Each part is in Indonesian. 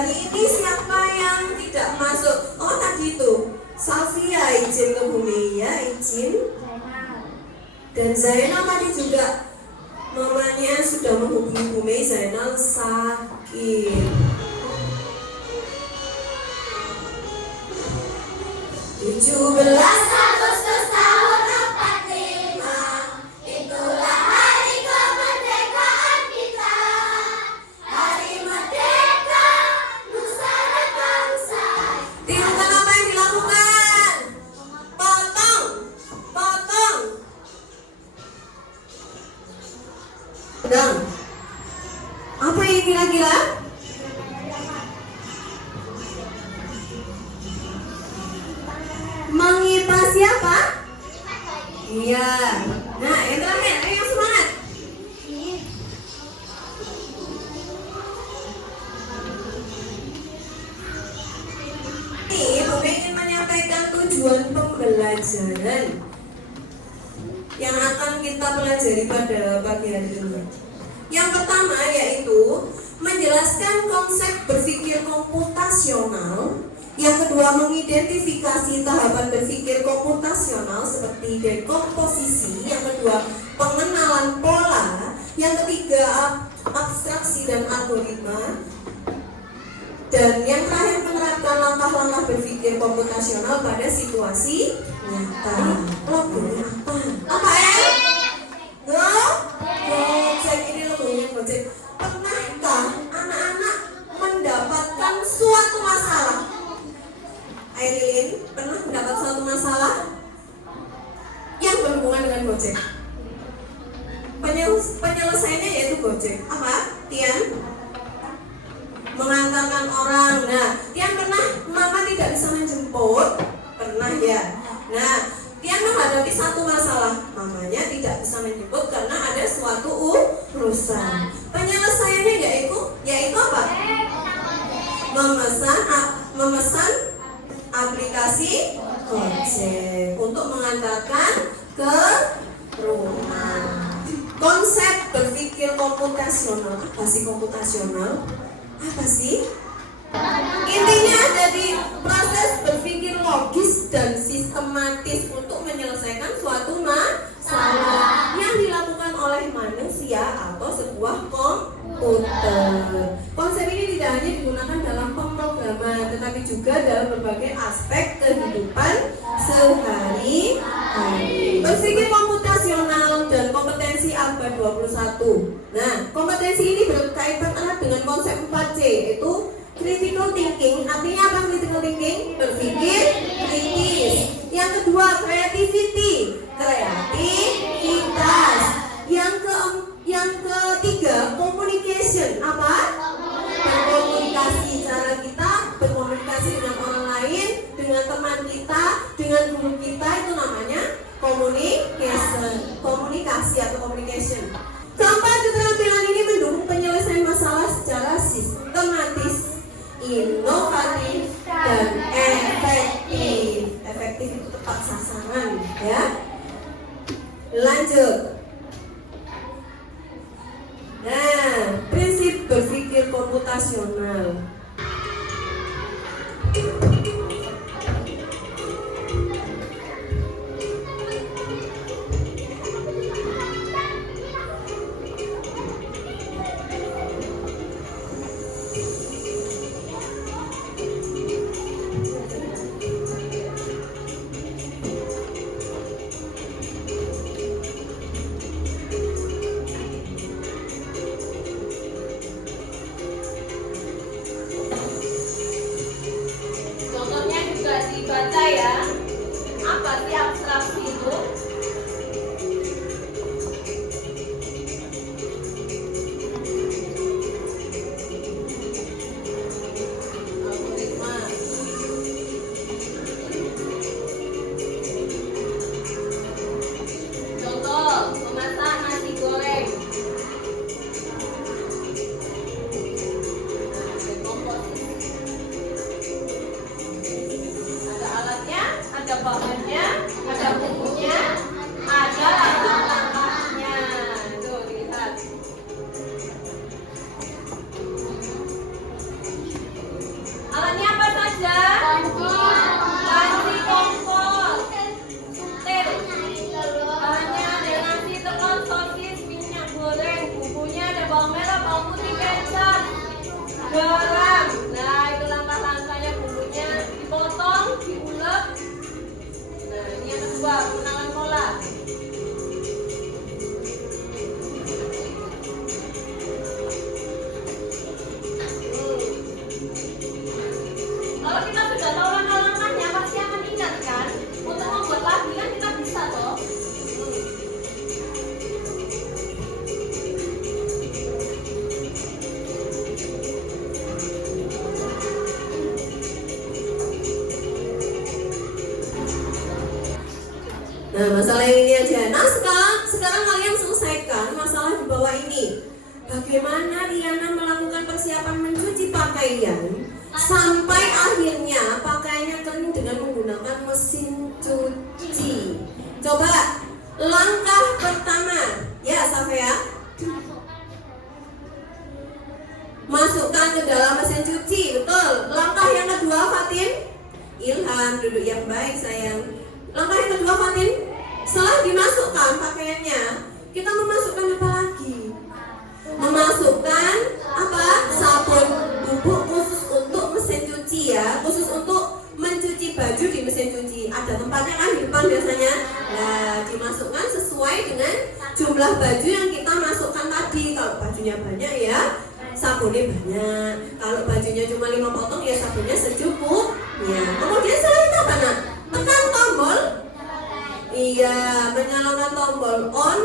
Hari ini siapa yang tidak masuk? Oh tadi itu Safia izin ke Bumi ya, izin. Dan Zainal tadi juga mamanya sudah menghubungi Bumi, Zainal sakit. 17 Agustus tahun 45, itulah hari kemerdekaan kita. Hari merdeka, nusa dan bangsa. Tirukan apa yang dilakukan? Potong, potong. Sedang. Apa ini kira-kira? Mengipas siapa? Iya. Nah, yang terakhir, ayo yang semangat. Ini Bumi ingin menyampaikan tujuan pembelajaran yang akan kita pelajari pada pagi hari ini. Yang pertama yaitu menjelaskan konsep berpikir komputasional. Yang kedua, mengidentifikasi tahapan berpikir komputasional seperti dekomposisi. Yang kedua, pengenalan pola. Yang ketiga, abstraksi dan algoritma. Dan yang terakhir, menerapkan langkah-langkah berpikir komputasional pada situasi nyata. Logonya apa? Apa ya? Gojek, ini logonya Gojek. Pernahkah anak-anak mendapatkan suatu masalah? Airin, pernah mendapat suatu masalah yang berhubungan dengan Gojek? Penyelesaiannya yaitu Gojek. Apa? Tian? Mengantarkan orang. Nah, Tian pernah mama tidak bisa menjemput? Pernah ya. Nah, Tian menghadapi satu masalah, mamanya tidak bisa menjemput karena ada suatu urusan. Penyelesaiannya yaitu apa? Memesan aplikasi Gojek untuk mengantarkan ke rumah. Konsep berpikir komputasional. Apa sih komputasional? Apa sih? Intinya ada di proses berpikir logis dan sistematis untuk menyelesaikan suatu masalah yang dilakukan oleh manusia atau sebuah komputer. Konsep ini tidak hanya digunakan dalam pemrograman, tetapi juga dalam berbagai aspek kehidupan sehari-hari. Berpikir komputasional dan kompetensi abad 21. Nah, kompetensi ini berkaitan erat dengan konsep 4C, yaitu critical thinking. Artinya apa critical thinking? Berpikir kritis. Yang kedua, kreativitas. Yang ketiga, communication. Apa? Berkomunikasi. Cara kita berkomunikasi dengan orang lain, dengan teman kita, dengan guru kita, itu namanya komunikasi atau communication. Keempat, keterampilan ini mendukung penyelesaian masalah secara sistematis, inovatif, dan efektif. Efektif itu tepat sasaran, ya. Lanjut. Nah, prinsip berpikir komputasional. Nah, masalah yang ini aja. Nah, sekarang kalian selesaikan masalah di bawah ini. Bagaimana Riana melakukan persiapan mencuci pakaian sampai akhirnya pakaiannya kering dengan menggunakan mesin cuci. Coba langkah pertama, ya Safia. Masukkan ke dalam mesin cuci, betul. Langkah yang kedua, Fatin. Ilham, duduk yang baik sayang. Langkah yang kedua, Fatin. Setelah dimasukkan pakaiannya, kita memasukkan apa lagi? Memasukkan apa? Sabun bubuk khusus untuk mesin cuci ya, khusus untuk mencuci baju di mesin cuci. Ada tempatnya kan di depan biasanya. Nah, dimasukkan sesuai dengan jumlah baju yang kita masukkan tadi. Kalau bajunya banyak ya sabunnya banyak. Kalau bajunya cuma 5 potong ya sabunnya secukupnya. Kemudian setelah itu apa nak? Tekan tombol. Iya, menyalakan tombol on.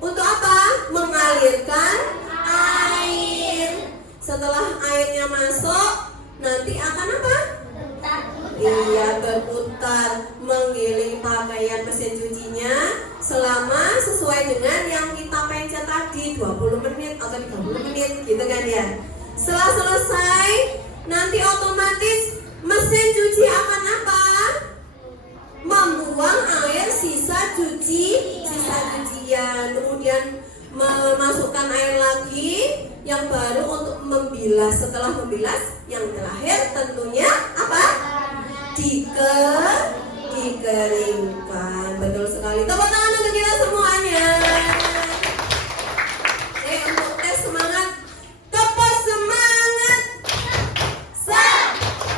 Untuk apa? Mengalirkan air. Setelah airnya masuk, nanti akan apa? Iya, berputar menggiling pakaian mesin cucinya selama sesuai dengan yang kita pencet tadi 20 menit atau 30 menit gitu kan ya. Setelah selesai, nanti otomatis mesin cuci akan apa? Membuang air sisa cucian, kemudian memasukkan air lagi yang baru untuk membilas. Setelah membilas, yang terakhir tentunya apa? Dikeringkan. Betul sekali. Tepuk tangan untuk kita semuanya. Untuk tes semangat. Tepuk semangat. Semangat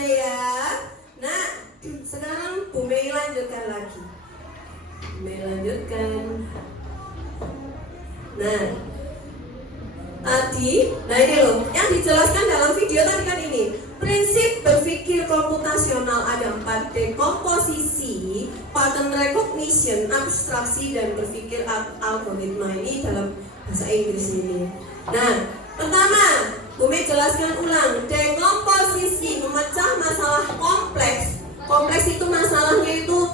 ya. Nah, sekarang Bu Mei lanjutkan lagi. Bu Mei lanjutkan. Nah, nah ini loh, yang dijelaskan dalam video tadi kan ini. Prinsip berpikir komputasional ada 4, dekomposisi, pattern recognition, abstraksi, dan berpikir algoritma. Ini dalam bahasa Inggris ini. Nah, pertama, Bumi jelaskan ulang. Dekomposisi, memecah masalah kompleks. Kompleks itu masalahnya itu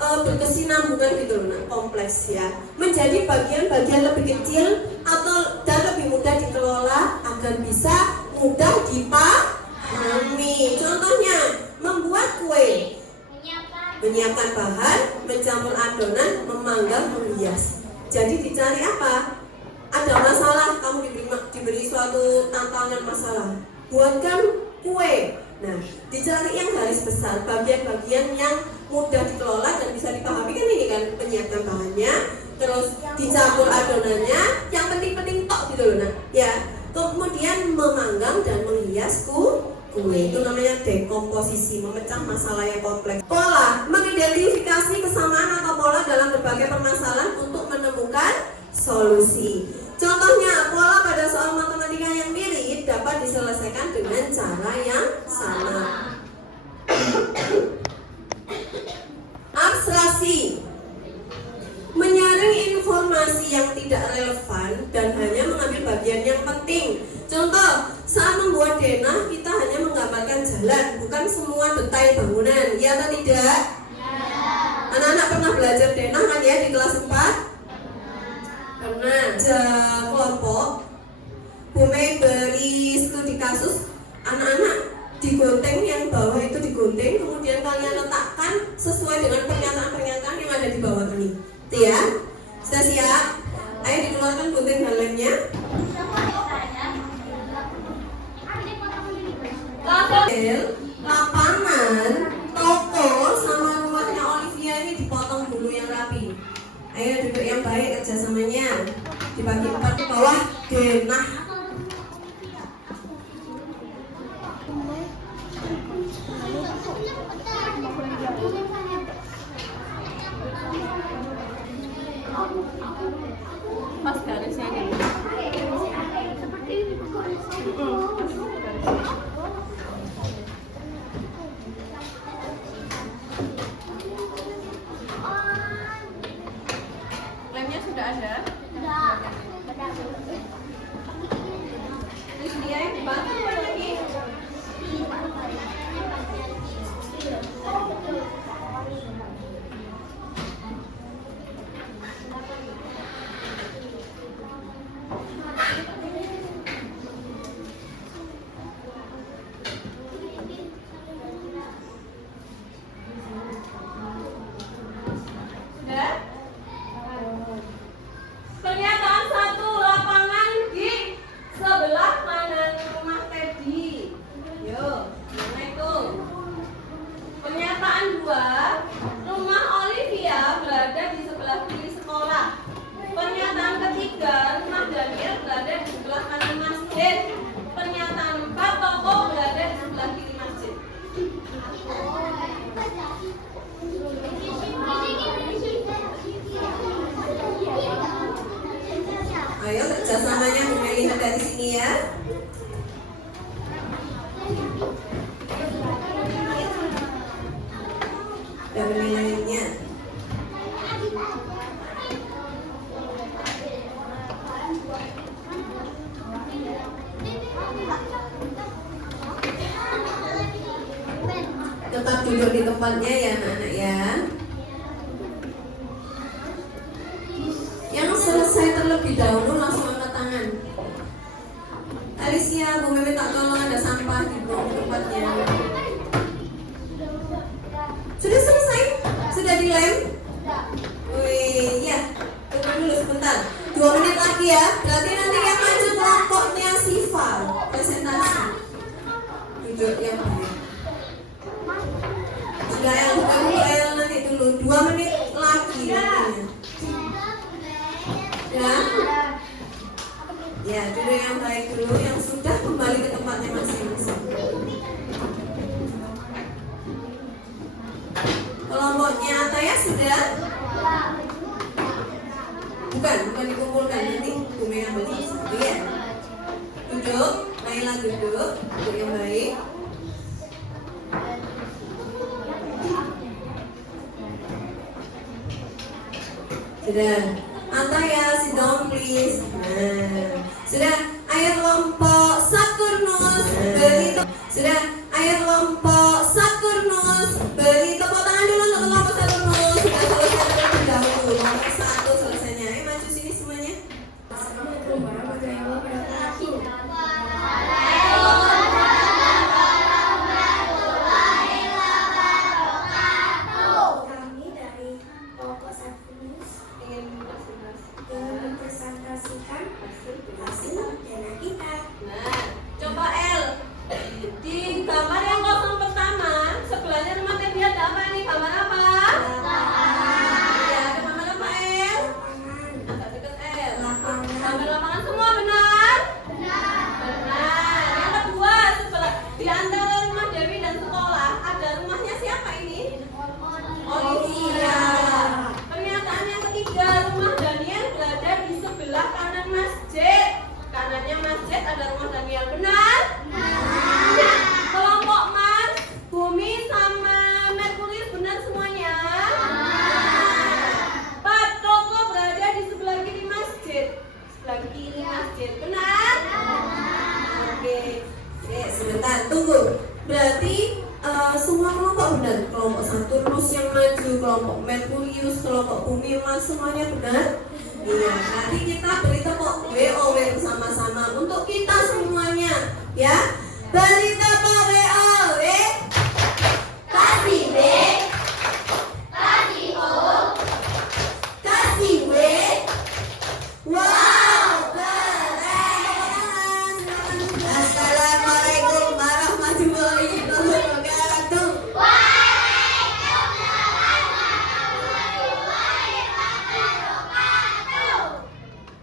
berkesinambungan gitu loh, kompleks ya, menjadi bagian-bagian lebih kecil atau dan lebih mudah dikelola agar bisa mudah dipahami. Contohnya, membuat kue, menyiapkan bahan, mencampur adonan, memanggang, menghias. Jadi dicari apa? Ada masalah, kamu diberi suatu tantangan masalah, buatkan kue. Nah, dicari yang garis besar, bagian-bagian yang mudah dikelola dan bisa dipahami kan ini kan, penyiapkan bahannya, terus dicampur adonannya, yang penting-penting tok gitu loh nah. Ya, kemudian memanggang dan menghias kue. Itu namanya dekomposisi, memecah masalah yang kompleks. Pola, mengidentifikasi kesamaan atau pola dalam berbagai permasalahan untuk menemukan solusi. Contohnya, pola pada soal matematika yang mirip dapat diselesaikan dengan cara yang sama. Abstraksi, menyaring informasi yang tidak relevan dan hanya mengambil bagian yang penting. Contoh, saat membuat denah kita hanya menggambarkan jalan, bukan semua detail bangunan. Ya atau tidak? Anak-anak pernah belajar denah kan ya di kelas 4? Pernah. Kelompok Bu Mei beri studi kasus, anak-anak digonteng, yang bawah itu digonteng, kemudian kalian letakkan sesuai dengan pernyataan-pernyataan yang ada di bawah ini. Itu ya. Sudah siap? Ayo dikeluarkan gunting dan lemnya. Lapangan, toko, sama rumahnya Olivia ini dipotong dulu yang rapi. Ayo duduk yang baik, kerjasamanya dibagi 4 ke bawah, denah. Pas garisnya ini. Seperti ini. Lemnya sudah ada? Sudah. Terus dia yang dibantu lagi. Sudah? Pernyataan satu, lapangan di sebelah kanan rumah Teddy. Yo, mana itu? Pernyataan dua, rumah Olivia berada di sebelah kiri sekolah. Pernyataan ketiga, rumah Daniel berada di sebelah kanan masjid. Pernyataan empat, toko berada di sebelah kiri masjid. Ayo kerjasamanya Bu Meli lihat dari sini ya. Dan menilainya. Tetap duduk di tempatnya ya anak-anak ya. Yang selesai terlebih dahulu langsung angkat tangan. Alicia, Bu Mimi tak tolong ada sampah di tempatnya. Sudah selesai? Sudah dilem? Wih, ya. Tunggu dulu sebentar. 2 menit lagi ya. Berarti nanti yang maju kelompoknya Siva presentasi. Duduk yang baik. Sudah yang bukan nanti dulu. 2 menit lagi. Ya. Ya, duduk yang baik dulu, yang sudah kembali ke tempatnya masing-masing. Kelompoknya Ataya sudah? Bukan dikumpulkan nanti. Bu Mega bagi satu ya. Duduk, Naila duduk yang baik. Sudah. Ataya, sit down please. Nah, sudah. Ayo kelompok Saturnus beri sudah. Ayo kelompok Saturnus beri tepuk tangan dulu untuk kelompok Saturnus. Sudah selesai terlebih dahulu. Nomor 1 selesainya. Ayo maju sini semuanya. Assalamualaikum warahmatullahi wabarakatuh. Kami dari kelompok Saturnus Ingin mempresentasikan hasil dana kita. Nah, coba L. Di gambar yang kosong pertama, sebelahnya rumah Teddy ada apa nih? Gambar apa? Ya, ada gambar apa L? Lapangan. Agak dekat L. Lapangan. Gambar lapangan semua benar? Benar. Yang kedua, sebelah di antara rumah Dewi dan sekolah ada rumahnya siapa ini? Olivia. Pernyataan yang ketiga, rumah Daniel berada di sebelah kanan masjid. Kanannya masjid ada rumah Daniel, benar? Benar. Kelompok Mars, Bumi sama Merkurius benar semuanya? Pak, toko berada di sebelah kiri masjid. Sebelah kiri masjid, benar? Oke. Oke, sebentar, tunggu. Berarti semua kelompok benar. Kelompok Saturnus yang maju, kelompok Merkurius, kelompok Bumi, Mars semuanya benar? Iya, nanti kita beri tepuk WOW bersama-sama untuk kita semuanya, ya. Beri tepuk WOW. Kasih W. Kasih O. Kasih W. Wow, keren. Assalamualaikum warahmatullahi wabarakatuh.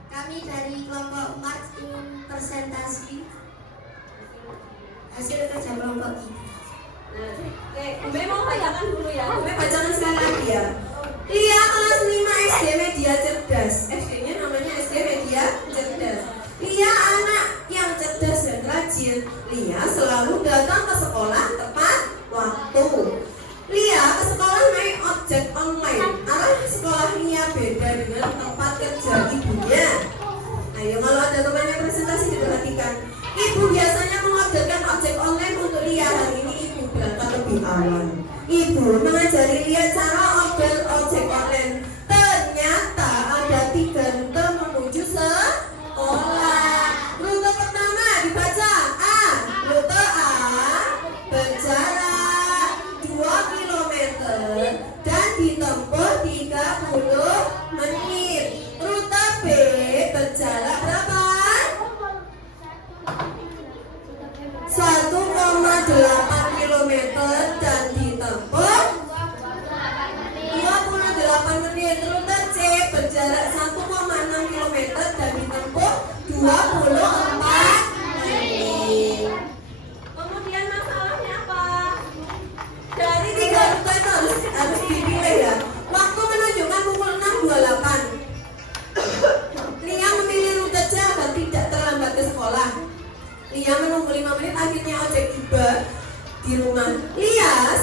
Kami dari kelompok Mars ingin presentasi hasil kerja kelompok kita. Oke, Gue mau bacakan dulu ya. Gue bacakan sekali lagi ya. Lia kelas 5 SD Media Cerdas. SD-nya namanya SD Media Cerdas. Lia anak yang cerdas dan rajin. Lia selalu datang ke sekolah tepat waktu. Lia ke sekolah naik ojek online. Arah sekolah Lia beda dengan tempat kerja ibunya. Ayo kalau ada teman yang presentasi diperhatikan. Ibu biasanya mengorderkan ojek online untuk Lia. Hari ini ibu berangkat lebih awal. Ibu mengajari Lia cara order ojek online. Ternyata ada 3 rute menuju sekolah. Rute pertama dibaca A. Rute A berjarak 2 km dan ditempuh 30 menit. Rute B berjarak berapa? 1,8 km dan ditempuh 28 menit. Rute C berjarak 1,6 km dan ditempuh 24 menit. Kemudian masalahnya apa? Dari 3 rute itu harus dipilih ya. Waktu menunjukkan pukul 6.28. Lia memilih rute C agar tidak terlambat ke sekolah. Lia menunggu 5 menit, akhirnya ojek tiba di rumah. Lia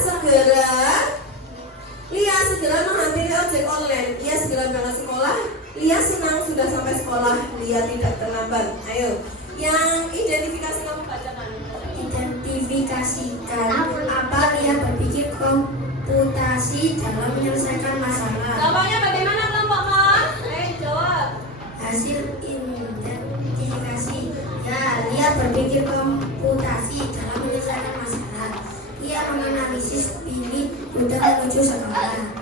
segera menghampiri ojek online. Lia segera berangkat sekolah. Lia senang sudah sampai sekolah. Lia tidak terlambat. Ayo, yang identifikasi kamu bacakan. Identifikasikan apa Lia berpikir komputasi dalam menyelesaikan masalah. Jawabannya bagaimana kelompok Mas? Jawab. Hasil identifikasi. Ya, Lia berpikir komputasi dalam menyelesaikan masalah. Lia menganalisis pilih rute menuju sekolah,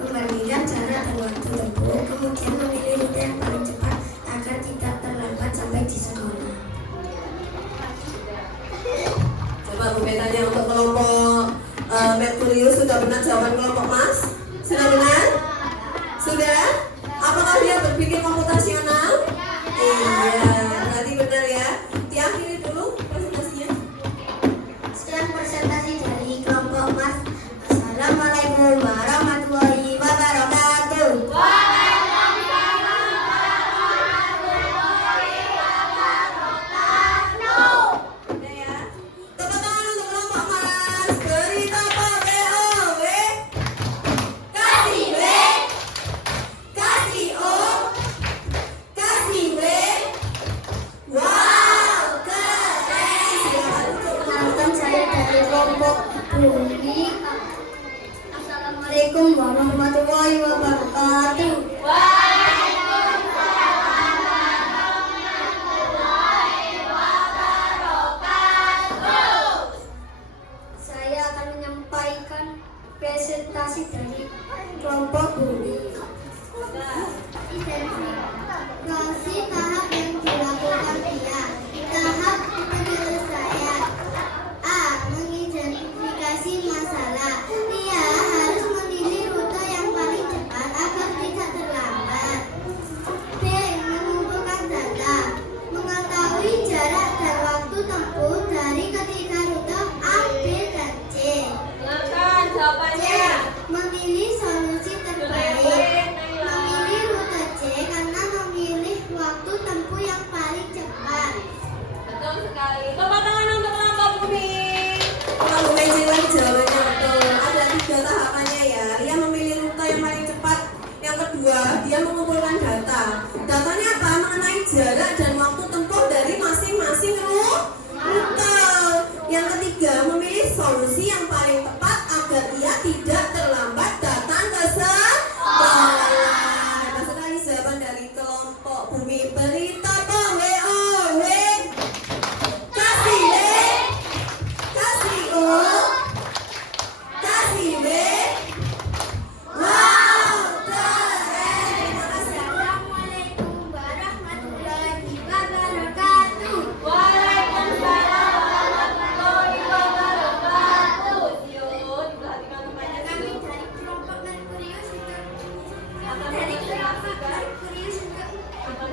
membandingkan jarak dan waktu tempuh, kemudian memilih rute yang paling cepat agar tidak terlambat sampai di sekolah. Coba Bu tanya untuk kelompok Merkurius, sudah benar jawaban kelompok Mas? Sudah benar? Sudah? Apakah dia berpikir komputasional? Iya, berarti benar ya. Diakhiri dulu presentasinya. Sekian presentasi dari kelompok Mas. Assalamualaikum warahmatullahi wabarakatuh. Udah ya. Tepuk tangan untuk kelompok Mas. Beri tepuk W. Kasih W. Kasih O. Kasih W. Wow, keren. Silakan duduk. Perkenalkan, saya dari kelompok Bumi. Assalamualaikum warahmatullahi wabarakatuh. Saya akan menyampaikan presentasi dari kelompok Bumi. Identifikasi tahap yang dilakukan dia. Tahap penyelesaian. A. Mengidentifikasi masalah. Dia harus memilih rute yang paling cepat agar tidak terlambat. B. Mengumpulkan data. Mengetahui jarak dan waktu tempuh dari ketiga rute A, B, dan C. Silakan jawabannya. Memilih solusi terbaik. Memilih rute C karena memilih waktu tempuh yang paling cepat. Betul sekali. Tepuk tangan untuk kelompok Bumi. Kalau Bu Meji lagi jawabannya betul. Ada 3 tahapannya ya. Dia memilih rute yang paling cepat. Yang kedua, dia mengumpulkan data. Datanya apa? Mengenai jarak dan waktu tempuh dari masing-masing rute. Yang ketiga, memilih solusi yang paling tepat agar ia tidak terlambat datang ke sekolah. Masuk lagi jawaban dari kelompok Bumi. Beri tepuk W. Kasih W. Kasih O. Kasih W. Wow, keren. Terima kasih. Assalamualaikum warahmatullahi wabarakatuh. Waalaikumsalam warahmatullahi wabarakatuh. Yuk, diperhatikan temannya Kami dulu. dari kelompok Merkurius juga. Dari kelompok Merkurius juga akan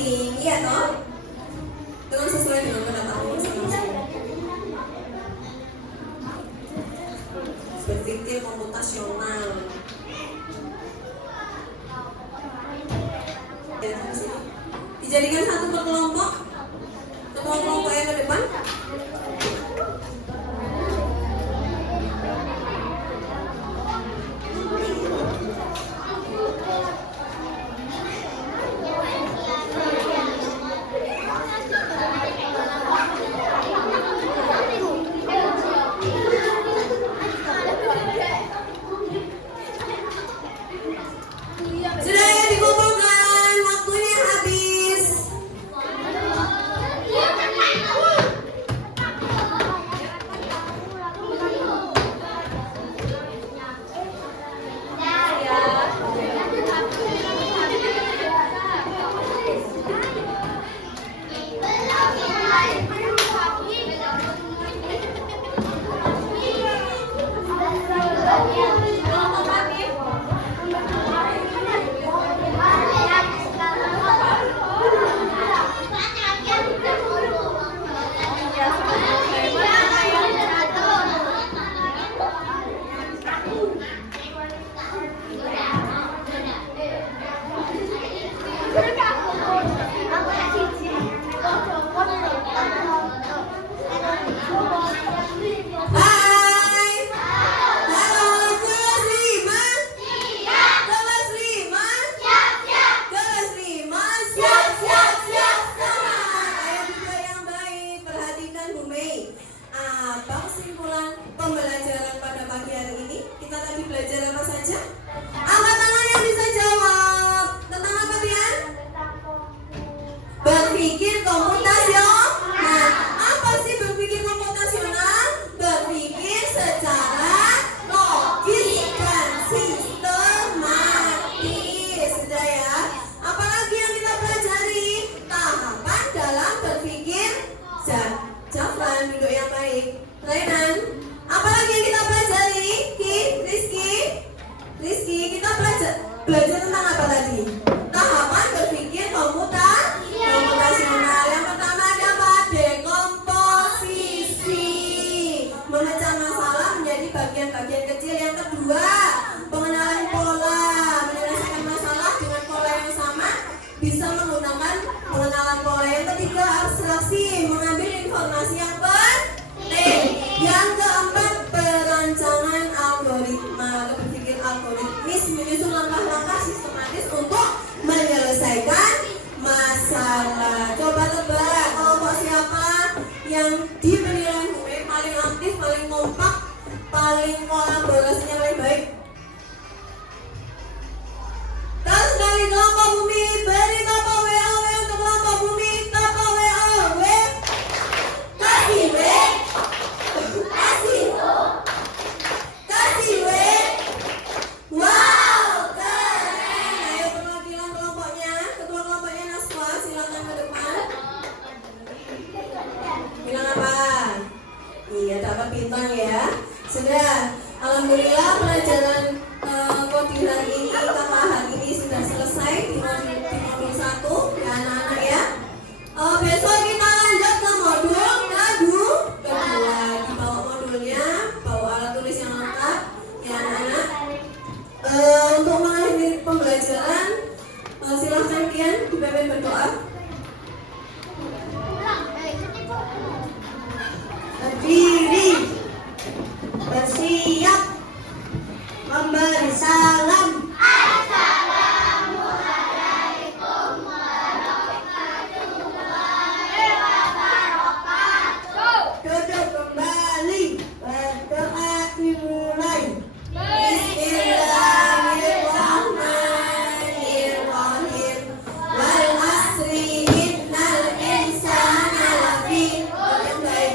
thinking, iya toh? Dengan sesuai dengan pendapatmu masing-masing. Berpikir komputasional. Dijadikan satu per kelompok. Kelompok yang ke depan. Sudah ya dikumpulkan, waktunya habis. Hai. Halo, kelas 5. Kelas 5. Kelas 5. Siap. Ayo juga yang baik, perhatikan Bu Mei. Apa kesimpulan pembelajaran pada pagi hari ini? Kita tadi belajar apa saja? Angkat tangan yang bisa jawab. Tentang apa dia? Berpikir komputasional. Apa sih berpikir komputasional? Berpikir secara logis dan sistematis. Sudah ya. Apalagi yang kita pelajari? Tahapan dalam berpikir. Jafran, duduk yang baik. Renan, apalagi yang kita pelajari? Rizky, kita belajar tentang apa tadi? Tahapan berpikir komputasional. Yang pertama ada apa? Dekomposisi, memecah masalah menjadi bagian-bagian kecil. Yang kedua, pengenalan pola, menyelesaikan masalah dengan pola yang sama, bisa menggunakan pengenalan pola. Yang ketiga, abstraksi, mengambil informasi yang penting. Yang keempat, perancangan algoritma, berpikir algoritmis, menyusun langkah-langkah sistematis untuk menyelesaikan masalah. Coba tebak kelompok siapa yang di penilaian gue paling aktif, paling kompak, paling kolaborasinya paling baik? Terus dari kelompok Bumi, beri toko WA untuk kelompok Bumi, toko WA kasih W, kasih W. Wow, keren. Ayo perwakilan kelompoknya, ketua kelompoknya Naswa, silakan ke depan. Bilang apa? Iya, dapat bintang ya. Sudah, alhamdulillah pelajaran coding hari ini, kakak hari ini sudah selesai di modul 1 ya anak-anak ya. Besok kita lanjut ke modul kedua. Dibawa modulnya, bawa alat tulis yang lengkap ya anak-anak. Untuk mengakhiri pembelajaran, silahkan Kian dipimpin berdoa. Berdiri, bersiap, memberi salam. Duduk kembali, berdoa dimulai. Bismillahirrahmanirrahim. Wal asri innal insana lafi khusr.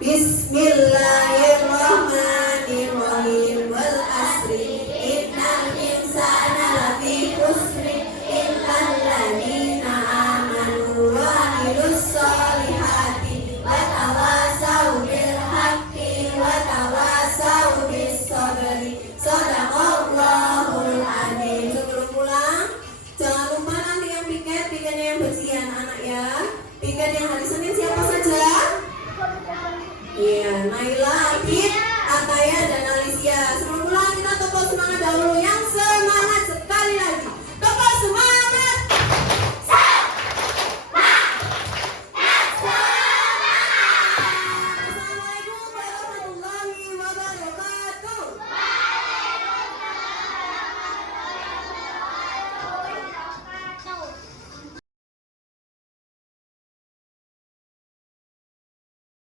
Bismillahirrahmanirrahim.